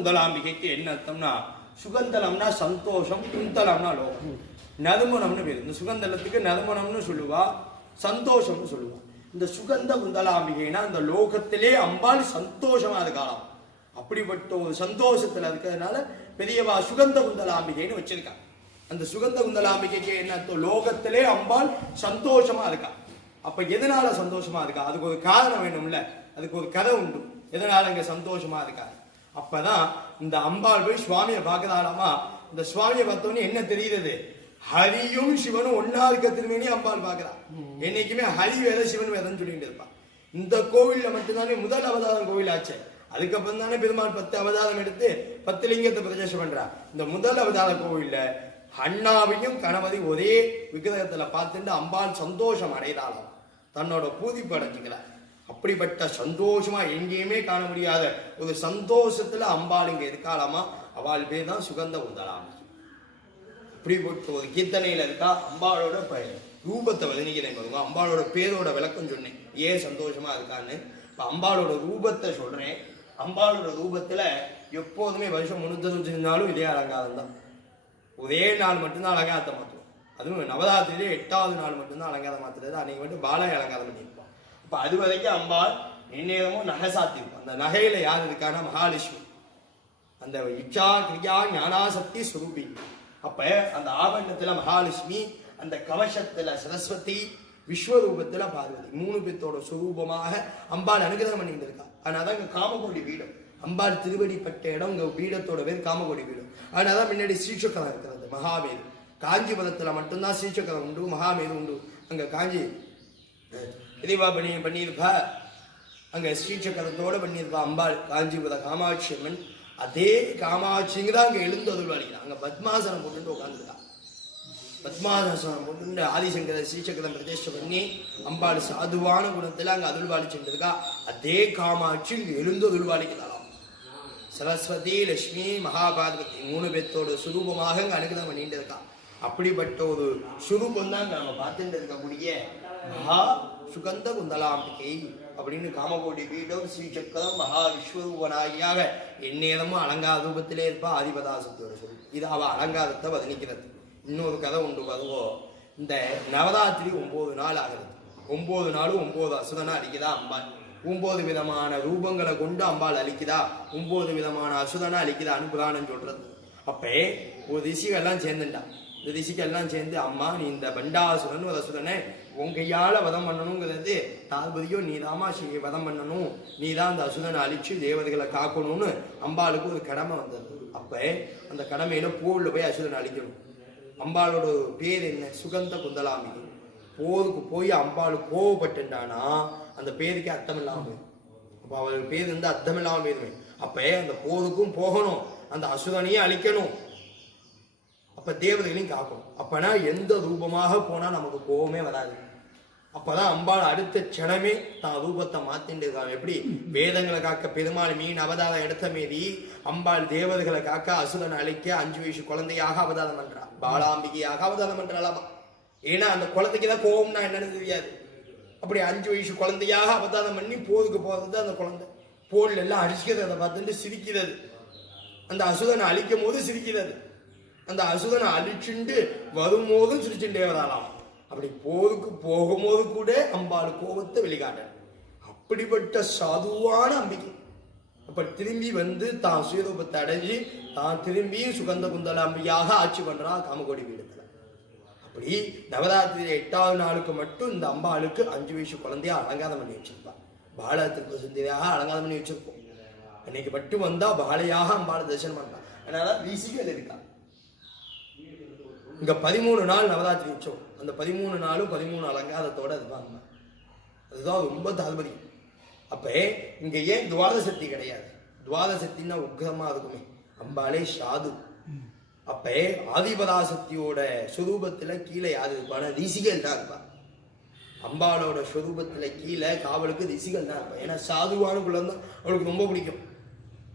குந்தலாம்பிகைக்கு என்ன அர்த்தம்னா, சுகந்தலம்னா சந்தோஷம், குந்தலம்னா லோகம். நறுமணம்னு பேரு. இந்த சுகந்தலத்துக்கு நறுமணம்னு சொல்லுவா, சந்தோஷம்னு சொல்லுவா. இந்த சுகந்த குந்தலாம்பிகைனா இந்த லோகத்திலே அம்பாள் சந்தோஷமா இருக்கலாம். அப்படிப்பட்ட ஒரு சந்தோஷத்துல இருக்கிறதுனால பெரியவா சுகந்த குந்தலாம்பிகைன்னு வச்சிருக்காங்க. அந்த சுகந்த குந்தலாம்பிகைக்கு என்ன அர்த்தம்? லோகத்திலே அம்பாள் சந்தோஷமா இருக்கா. அப்ப எதனால சந்தோஷமா இருக்கா? அதுக்கு ஒரு காரணம் வேணும்ல, அதுக்கு ஒரு கதை உண்டு. எதனால இங்க சந்தோஷமா இருக்கா? அப்பதான் இந்த அம்பாள் போய் சுவாமியை பார்க்கறாளாமா. இந்த சுவாமியை பார்த்தோன்னே என்ன தெரியுது? ஹரியும் சிவனும் ஒன்னா இருக்க திருமணி அம்பாள் பார்க்கிறா. என்னைக்குமே ஹரி வேத சிவன் வேதம் சொல்லிட்டு இருப்பான். இந்த கோவில்ல மட்டும்தானே முதல் அவதாரம் கோவில் ஆச்சு. அதுக்கப்புறம் தானே பெருமாள் 10 அவதாரம் எடுத்து 10 லிங்கத்தை பிரதேசம் பண்றா. இந்த முதல் அவதார கோவில்ல அண்ணாவையும் கணவதி ஒரே விக்கிரகத்துல பார்த்துட்டு அம்பாள் சந்தோஷம் அடைதாளாம். தன்னோட பூதிப்பு அடைஞ்சுக்கிறார். அப்படிப்பட்ட சந்தோஷமா எங்கேயுமே காண முடியாத ஒரு சந்தோஷத்துல அம்பாள் இங்க இருக்காளாமா. அவள் பேர் தான் சுகந்த குந்தலாம்பிகை. இப்படிப்பட்ட ஒரு கீர்த்தனையில இருக்கா. அம்பாளோட ரூபத்தை வதனிக்கிறேன் பாருங்க. அம்பாளோட பேரோட விளக்கம் சொன்னேன், ஏன் சந்தோஷமா இருக்கான்னு. இப்ப அம்பாளோட ரூபத்தை சொல்றேன். அம்பாளோட ரூபத்துல எப்போதுமே வருஷம் 365 நாளும் இதே அலங்காரம் தான். ஒரே நாள் மட்டும்தான் அலங்காரத்தை மாற்றுவோம். அதுவும் நவராத்திரியிலே 8வது நாள் மட்டும்தான் அலங்காரம் மாத்துறது. அன்னைக்கு மட்டும் பாலாய அலங்காரம் பண்ணியிருப்போம். இப்ப அது வரைக்கும் அம்பாள் எந்நேரமும் நகை சாத்திருப்போம். அந்த நகையில யார் இருக்கான்னா மகாலட்சுமி. அந்த இச்சா கிரியா ஞானாசக்தி சுரூபி. அப்ப அந்த ஆபரணத்துல மகாலட்சுமி, அந்த கவசத்துல சரஸ்வதி, விஸ்வரூபத்துல பார்வதி, 3 பேத்தோட சுரூபமாக அம்பாள் அனுகிரகம் பண்ணிட்டு இருக்கா. அதனாலதான் இங்க காமகோடி பீடம். அம்பாள் திருவடிப்பட்ட இடம் இங்க பீடத்தோட பேர் காமகோடி பீடம். அதனாலதான் முன்னாடி ஸ்ரீசக்கரம் இருக்கிறது மகாமேரு. காஞ்சிபுரத்துல மட்டும்தான் ஸ்ரீசக்கரம் உண்டு, மகாமேரு உண்டு. அங்க காஞ்சி தெளிவா பண்ணியிருப்பா. அங்க ஸ்ரீசக்கரத்தோட பண்ணியிருப்பா அம்பாள் காஞ்சிபுர காமாட்சி அம்மன். அதே காமாட்சிங்க தான் அங்க எழுந்து அருள்வாளிக்கிறான். அங்க பத்மாசனம் போட்டு உட்காந்துருக்கா. பத்மாசனம் போட்டு ஆதிசங்கர ஸ்ரீசக்கரம் பிரதிஷ்டை பண்ணி அம்பாள் சாதுவான குணத்துல அங்க அருள்வாளி சென்றிருக்கா. அதே காமாட்சி இங்க எழுந்து அருள்வாளிக்கிறாளாம். சரஸ்வதி, லட்சுமி, மகாபார்வதி 3 பேத்தோட சுரூபமாக அங்க அனுகிரகம் பண்ணிட்டு இருக்கா. அப்படிப்பட்ட ஒரு சுரூபம் தான் நாம பார்த்துட்டு இருக்கக்கூடிய மகா சுகந்த குந்தலாம்பிகை அப்படின்னு காமகோடி பீடம் ஸ்ரீசக்கரம் மகா விஸ்வரூபனாகியாக எந்நேரமும் அலங்கார ரூபத்திலே இருப்பா. ஆதிபதாசத்தோட சொல்லி இது அவ அலங்காரத்தை வதனிக்கிறது. இன்னொரு கதை உண்டு வருவோம். இந்த நவராத்திரி 9 நாள் ஆகிறது. 9 நாளும் 9 அசுரனா அடிக்குதா அம்பாள். 9 விதமான ரூபங்களை கொண்டு அம்பாள் அழிக்குதா. 9 விதமான அசுரனா அழிக்குதான்னு புராணம் சொல்றது. அப்ப ஒரு ரிஷிகள்லாம் சேர்ந்துட்டான். இந்த ரிஷிகள்லாம் சேர்ந்து, அம்மா நீ இந்த பண்டாசுரன் ஒரு அசுரனை உன் கையால வதம் பண்ணணுங்கிறது தாழ்பதியோ நீதாமா வதம் பண்ணணும், நீதான் அந்த அசுரனை அழிச்சு தேவதைகளை காக்கணும்னு அம்பாளுக்கு ஒரு கடமை வந்தது. அப்ப அந்த கடமையில போர்ல போய் அசுரனை அழிக்கணும். அம்பாளோட பேர் என்ன? சுகந்த குந்தலாம்பிகை. போருக்கு போய் அம்பாள் கோவப்பட்டுட்டானா அந்த பேருக்கு அர்த்தம் இல்லாம போயிடும். அப்ப அவள் பேர் வந்து அர்த்தம் இல்லாம போயிருவேன். அப்ப அந்த போருக்கும் போகணும், அந்த அசுரனையும் அழிக்கணும், அப்ப தேவதைகளையும் காக்கணும். அப்பனா எந்த ரூபமாக போனா நமக்கு கோபமே வராது. அப்பதான் அம்பாள் அடுத்த க்ஷணமே தான் ரூபத்தை மாத்திட்டு இருக்காங்க. எப்படி வேதங்களை காக்க பெருமாள் மீன் அவதாரம் எடுத்த மீறி அம்பாள் தேவதைகளை காக்க அசுரனை அழிக்க 5 வயசு குழந்தையாக அவதாரம் பண்றா. பாலாம்பிகையாக அவதாரம் பண்றாளாமா. ஏன்னா அந்த குழந்தைக்குதான் கோபம்னா என்னன்னு தெரியாது. அப்படி 5 வயசு குழந்தையாக அவதாரம் பண்ணி போருக்கு போறது. அந்த குழந்தை போர்ல எல்லாம் அடிச்சுக்கிறத பார்த்துட்டு சிரிக்கிறது. அந்த அசுரனை அழிக்கும் போது சிரிக்கிறது. அந்த அசுரனை அழிச்சுண்டு வரும்போதும் சிரிச்சுட்டே வராலாம். அப்படி போருக்கு போகும்போது கூட அம்பாள் கோபத்தை வெளிக்காட்ட. அப்படிப்பட்ட சாதுவான அம்பிகை. அப்ப திரும்பி வந்து தான் சுயரூபத்தை அடைஞ்சு தான் திரும்பியும் சுகந்த குந்தலாம்பியாக ஆட்சி பண்றா காமகோடி பீடத்துல. அப்படி நவராத்திரி 8வது நாளுக்கு மட்டும் இந்த அம்பாளுக்கு 5 வயசு குழந்தையா அலங்காரம் பண்ணி வச்சிருப்பா. பாலத்திற்கு சுந்தரியாக அலங்காரம் பண்ணி வச்சிருப்போம். அன்னைக்கு மட்டும் வந்தா பாலையாக அம்பாளை தரிசனம் பண்றான். அதனால ரிஷிகள் இருக்கா. இங்க 13 நாள் நவராத்திரி உற்சவம். அந்த 13 நாளும் 13 அலங்காரத்தோட இருப்பாங்க. அதுதான் ரொம்ப தாழ்மதியம். அப்ப இங்க ஏன் துவாதசக்தி கிடையாது? துவாதசக்தின்னா உக்ரமா இருக்குமே. அம்பாளே சாது. அப்ப ஆதிபராசக்தியோட சுரூபத்துல கீழே யாரு இருப்பான? ரிஷிகள் தான் இருப்பா. அம்பாளோட சுரூபத்துல கீழே காவலுக்கு ரிஷிகள் தான் இருப்பா. ஏன்னா சாதுவான குழந்தை அவளுக்கு ரொம்ப பிடிக்கும்.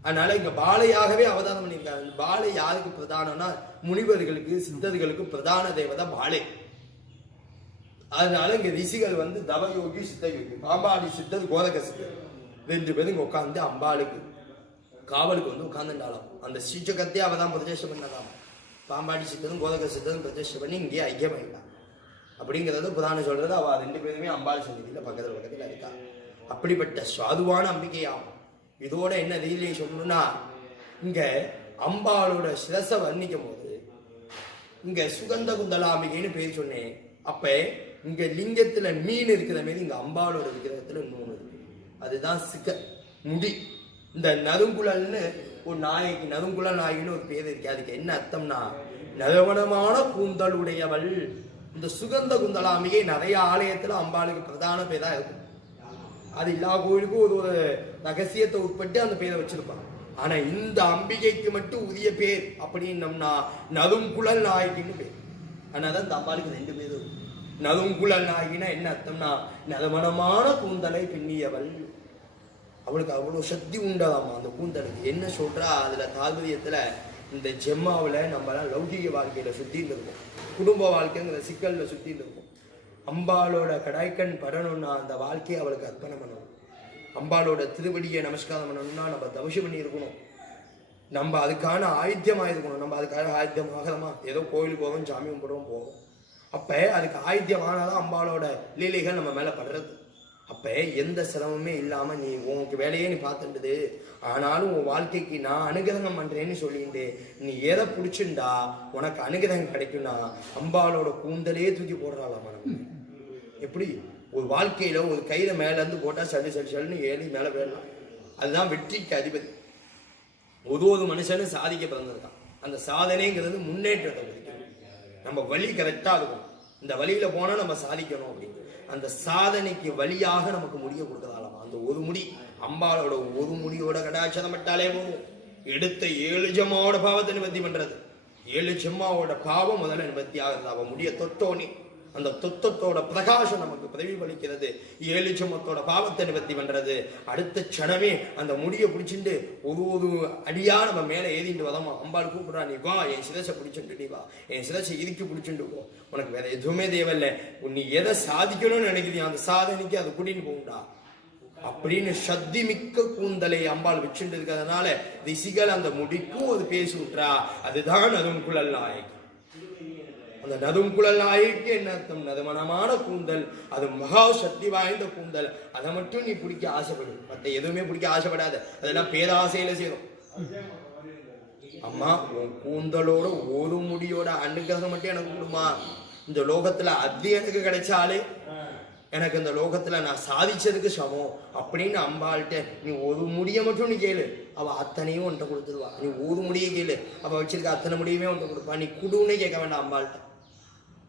அதனால இங்க பாலையாகவே அவதாரம் பண்ணியிருக்காங்க. பாலை யாருக்கு பிரதானம்னா முனிவர்களுக்கு சித்தர்களுக்கு பிரதான தேவதை பாலை. அதனால இங்க ரிஷிகள் வந்து தவயோகி சித்தயோகி, பாம்பாடி சித்தர் கோதக சித்தர் 2 பேரும் இங்க உட்காந்து அம்பாளுக்கு காவலுக்கு வந்து உட்கார்ந்துட்டாலும் அந்த சீச்சகத்தையே அவள் தான் பிரதிஷ்டை பண்ணதாம். பாம்பாடி சித்ததும் கோதக சித்ததும் பிரதிஷ்டை பண்ணி இங்கேயே ஐக்கியமாயிட்டான் அப்படிங்கிறது புராணம் சொல்றது. அவள் 2 பேருமே அம்பாள் சந்நிதியில் பக்கத்தில் இருக்கா. அப்படிப்பட்ட சாதுவான அம்பிகையாகும். இதோட என்ன ரீதியை சொல்லணும்னா, இங்க அம்பாளோட சிரசை வர்ணிக்கும் போது இங்க சுகந்த குந்தலாம்பிகைன்னு பேர் சொன்னேன். அப்ப இங்க லிங்கத்துல மீன் இருக்கிற மாரி இங்க அம்பாளோட விக்கிரகத்துல நூல் இருக்கு. அதுதான் முடி. இந்த நறுங்குழல்னு ஒரு நாய்க்கு நறுங்குழல் நாயின்னு ஒரு பேர் இருக்கு. அதுக்கு என்ன அர்த்தம்னா, நறுமணமான கூந்தல் உடையவள். இந்த சுகந்த குந்தலாம்பிகை நிறைய ஆலயத்துல அம்பாளுக்கு பிரதான பேரா இருக்கும். அது எல்லா கோயிலுக்கும் ஒரு ரகசியத்தை உட்பட்டு அந்த பேரை வச்சிருப்பாங்க. ஆனா இந்த அம்பிகைக்கு மட்டும் உரிய பேர் அப்படின்னம்னா நறுங்குழல் நாயகின்னு பேர். அதனால இந்த அம்பாளுக்கு 2 பேர். நறுங்குழல் நாயகினா என்ன அர்த்தம்னா, நறுமணமான கூந்தலை பின்னியவள். அவளுக்கு அவ்வளவு சக்தி உண்டாதாமா அந்த கூந்தலுக்கு. என்ன சொல்றா அதுல தால்பரியத்துல, இந்த ஜெம்மாவில் நம்மளாம் லௌகிக வாழ்க்கையில சுத்தின்னு இருக்கும், குடும்ப வாழ்க்கைங்கிற சிக்கல்ல சுத்தின்னு இருக்கும். அம்பாளோட கடாய்கண் படணும்னா அந்த வாழ்க்கையை அவளுக்கு அர்ப்பணம் பண்ணணும். அம்பாளோட திருவடியை நமஸ்காரம் பண்ணணும்னா நம்ம தவசம் பண்ணி இருக்கணும். நம்ம அதுக்கான ஆயுத்தியமாக இருக்கணும். நம்ம அதுக்காக ஆயுத்தியம் ஆகலாமா? ஏதோ கோயிலுக்கு போவோம், சாமி கும்பிடுவோம், போவோம். அப்ப அதுக்கு ஆயுத்தியமானாதான் அம்பாளோட லீலைகள் நம்ம மேல படுறது. அப்ப எந்த சிரமமே இல்லாம நீ உனக்கு வேலையே நீ பார்த்துட்டுது, ஆனாலும் உன் வாழ்க்கைக்கு நான் அனுகிரகம் பண்றேன்னு சொல்லிட்டு நீ எதை பிடிச்சுண்டா உனக்கு அனுகிரகம் கிடைக்கும்னா அம்பாளோட கூந்தலே தூக்கி போடுறாளாமா. நம்ம எப்படி ஒரு வாழ்க்கையில ஒரு கயிறை மேல இருந்து போட்டா சளி சளி சளின்னு ஏறி மேல போயிடலாம். அதுதான் வெற்றிக்கு அதிபதி. ஒரு மனுஷனும் சாதிக்க பிறந்திருக்கான். அந்த சாதனைங்கிறது முன்னேற்றத்தை குறிக்கும். நம்ம வழி கரெக்டா இருக்கும். இந்த வழியில போனா நம்ம சாதிக்கணும் அப்படின்னு அந்த சாதனைக்கு வழியாக நமக்கு முடிய கொடுக்கதாலமா. அந்த ஒரு முடி அம்பாளோட ஒரு முடியோட கடாட்சதம் பட்டாலே போதும். எடுத்த 7 ஜெம்மாவோட பாவத்தை நிவர்த்தி பண்றது. 7 ஜெம்மாவோட பாவம் முதல்ல நிவர்த்தி ஆகுறது. அவ முடிய தொட்டோனி அந்த தொத்தத்தோட பிரகாசம் நமக்கு பிரதிபலிக்கிறது. 7 ஜென்மத்தோட பாவத்தை நிவர்த்தி பண்றது. அடுத்த க்ஷணமே அந்த முடியை பிடிச்சிட்டு ஒரு அடியா நம்ம மேல ஏறிட்டு வதமா. அம்பாள் கூப்பிடுறா, நீ வா என் சிரசை பிடிச்சுட்டு, நீ வா என் சிரசை இறுக்கி பிடிச்சுட்டு போ, உனக்கு வேற எதுவுமே தேவையில்லை, நீ எதை சாதிக்கணும்னு நினைக்கிறீங்க அந்த சாதனைக்கு அதை கூட்டின்னு போகுண்டா அப்படின்னு சக்தி மிக்க கூந்தலை அம்பாள் வச்சுட்டு இருக்கிறதுனால ரிஷிகள் அந்த முடிக்கும் அது பேசி விட்டுறா. அதுதான் நறுங்குழல் நாயகி. அந்த நறுங்குழல் நாயகிக்கு என்ன அர்த்தம்? நறுமணமான கூந்தல். அது மகா சக்தி வாய்ந்த கூந்தல். அதை மட்டும் நீ பிடிக்க ஆசைப்படு, மற்ற எதுவுமே பிடிக்க ஆசைப்படாத. அதெல்லாம் பேராசையில சேரும். அம்மா உன் கூந்தலோட ஒரு முடியோட அனுகிரகம் மட்டும் எனக்கு கொடுமா. இந்த லோகத்துல அது எனக்கு கிடைச்சாலே எனக்கு இந்த லோகத்துல நான் சாதிச்சதுக்கு சமம் அப்படின்னு அம்பாள்கிட்ட நீ ஒரு முடிய மட்டும் நீ கேளு, அவ அத்தனையும் உன்ட்ட கொடுத்துருவா. நீ ஒரு முடிய கேளு, அவ வச்சிருக்க அத்தனை முடியுமே உன்ட்ட கொடுப்பா. நீ குடுன்னு கேட்க வேண்டாம் அம்பாள்கிட்ட.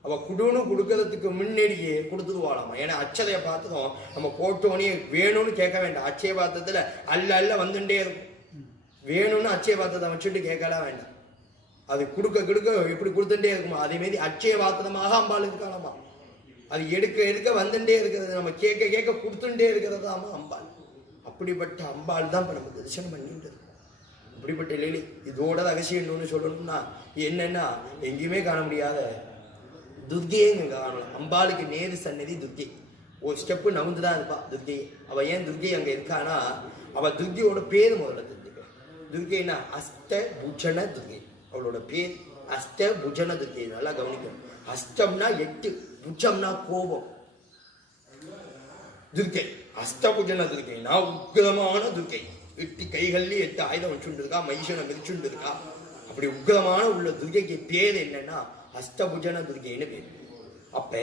அவ குடுன்னு கொடுக்கறதுக்கு முன்னாடியே கொடுத்துருவாளாமா. ஏன்னா அச்சதைய பார்த்ததும் நம்ம போட்டோனே வேணும்னு கேட்க வேண்டாம். அச்சய பாத்திரத்துல அல்ல வந்துட்டே இருக்கும். வேணும்னு அச்சய பாத்திரத்தை வச்சுட்டு கேட்கலாம் வேண்டாம். அது கொடுக்க எப்படி கொடுத்துட்டே இருக்குமா, அதே மாதிரி அச்சய பாத்திரமாக அம்பாள் இருக்காளாமா. அது எடுக்க வந்துட்டே இருக்கிறது, நம்ம கேட்க கொடுத்துட்டே இருக்கிறதாமா அம்பாள். அப்படிப்பட்ட அம்பாள் தான் இப்ப நம்ம தரிசனம் பண்ணிட்டு இருக்கோம். அப்படிப்பட்ட லீலை. இதோட ரகசியம் இன்னொன்னு சொல்லணும்னா என்னன்னா, எங்கேயுமே காண முடியாத துர்கையே இங்க காணலாம். அம்பாளுக்கு நேரு சன்னதி துர்கை. ஒரு ஸ்டெப்பு நவுந்துதான் இருப்பா துர்கை. அவ ஏன் துர்கை அங்க இருக்கானா, அவ துர்கையோட பேர் முதல்ல தெரிஞ்சுக்க. துர்கைனா அஷ்ட புஜன துர்கை. அவளோட பேர் அஷ்ட புஜன துர்கை. நல்லா கவனிக்கணும். அஷ்டம்னா 8, புஜம்னா கோபம். துர்கை அஷ்டபுஜன துர்கைனா உக்கிரமான துர்கை. 8 கைகள்லயும் 8 ஆயுதம் வச்சுட்டு இருக்கா, மைசனை மிதிச்சுட்டு இருக்கா. அப்படி உக்கிரமான உள்ள துர்கைக்கு பேர் என்னன்னா அஷ்டபுஜன துர்கைன்னு பேர். அப்ப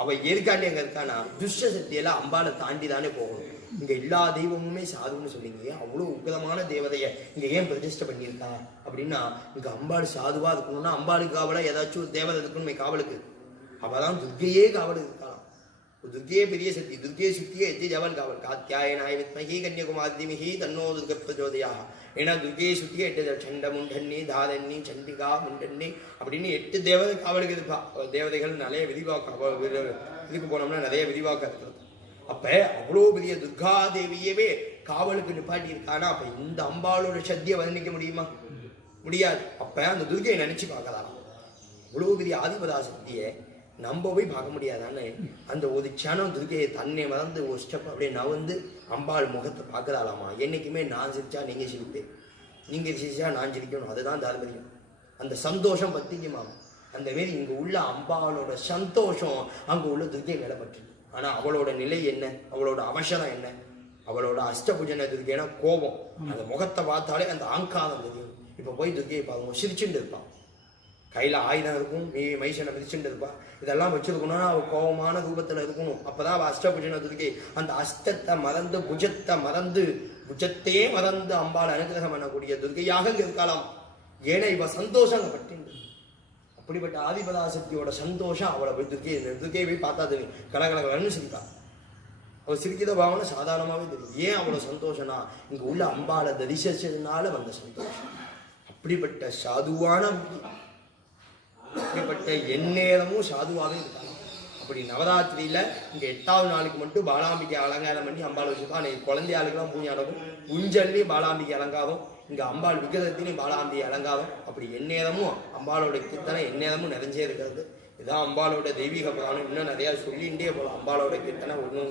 அவ ஏற்காண்டி அங்க இருக்கானா துஷ்ட சக்தியெல்லாம் அம்பாளை தாண்டி தானே போகணும். இங்க எல்லா தெய்வமுமே சாதுன்னு சொன்னீங்க. அவ்வளவு உக்கிரமான தேவதைய இங்க ஏன் பிரதிஷ்டை பண்ணியிருக்கா அப்படின்னா, இங்க அம்பாள் சாதுவா இருக்கணும்னா அம்பாளுக்கு காவலா ஏதாச்சும் ஒரு தேவதை இருக்கணுமே காவலுக்கு. அவதான் துர்கையே காவல் இருக்கலாம். துர்கையே பெரிய சக்தி. துர்கையை சுத்தியே எத்தி ஜவல் காவல். காத்தியாயனாய வித்மஹி கன்யகுமார்த்திமிஹி தன்னோ துர்க பிரச்சோதயாக. ஏன்னா துர்கையை சுத்தியே 8 சண்ட முண்டன்னி தாதன்னி சண்டிகா முண்டன்னி அப்படின்னு 8 தேவதை காவலுக்கு இருப்பா. தேவதைகள் நிறைய விரிவாக்க இதுக்கு போனோம்னா நிறைய விரிவாக்க இருக்கிறது. அப்ப அவ்வளோ பெரிய துர்கா தேவியவே காவலுக்கு நிப்பாட்டி இருக்கானா, அப்ப இந்த அம்பாளோட சக்தியை வர்ணிக்க முடியுமா? முடியாது. அப்ப அந்த துர்கையை நினைச்சு பார்க்கலாம். இவ்வளவு பெரிய ஆதிபதா சக்தியை நம்ம போய் பார்க்க முடியாதானே. அந்த ஒரு க்ஷணம் துர்கையை தன்னை மறந்து ஒரு ஸ்டெப் அப்படியே நவந்து அம்பாள் முகத்தை பார்க்கலாமா. என்னைக்குமே நான் சிரிச்சா நீங்க சிரிப்பேன், நீங்க சிரிச்சா நான் சிரிக்கணும், அதுதான் தார்மரியம். அந்த சந்தோஷம் பத்திக்குமா. அந்த மாரி இங்க உள்ள அம்பாளோட சந்தோஷம் அங்க உள்ள துர்க்கை மேல பற்று. ஆனா அவளோட நிலை என்ன, அவளோட அவசரம் என்ன, அவளோட அஷ்டபுஜன துர்க்கைனா கோபம். அந்த முகத்தை பார்த்தாலே அந்த ஆங்காரம் தெரியும். இப்ப போய் துர்க்கையை பார்க்கணும், சிரிச்சுட்டு இருப்பான், கையில ஆயுதம் இருக்கும், மைசனை மிதிச்சுட்டு இருப்பா. இதெல்லாம் வச்சிருக்கணும்னா அவ கோபமான ரூபத்துல இருக்கணும். அப்பதான் அவ அஷ்டபுஜன துர்க்கை. அந்த அஷ்டத்தை மறந்து புஜத்தை மறந்து புஜத்தையே மறந்து அம்பாள் அனுகிரகம் பண்ணக்கூடிய துர்க்கையாக இங்க இருக்கலாம். ஏன்னா இவ சந்தோஷம் பட்டு. அப்படிப்பட்ட ஆதிபராசக்தியோட சந்தோஷம் அவளை போய் துர்க்கையை போய் பார்த்தா தெரியும். கலகலகலன்னு சிரித்தா. அவள் சிரிக்கிற பாவனை சாதாரணமாகவே தெரியும். ஏன் அவ்வளோ சந்தோஷம்னா இங்க உள்ள அம்பாளை தரிசிச்சதுனால வந்த சந்தோஷம். அப்படிப்பட்ட சாதுவான, அப்படிப்பட்ட எந்நேரமும் சாதுவாகவே இருக்காங்க. அப்படி நவராத்திரியில இங்க 8வது நாளுக்கு மட்டும் பாலாம்பிகை அலங்காரம் பண்ணி அம்பாள் வச்சுருக்கா. அன்னைக்கு குழந்தையாளுக்கெல்லாம் பூஜை நடக்கும். உஞ்சல்லையும் பாலாம்பிகை அலங்காரம், இங்க அம்பாள் விக்கிரகத்திலையும் பாலாம்பிகை அலங்காரம். அப்படி எந்நேரமும் அம்பாளோட கீர்த்தனை எந்நேரமும் நிறைஞ்சே இருக்கிறது. இதான் அம்பாளோட தெய்வீக புராணம். இன்னும் நிறைய சொல்லிகிட்டே போகலாம். அம்பாளோட கீர்த்தனை ஒன்று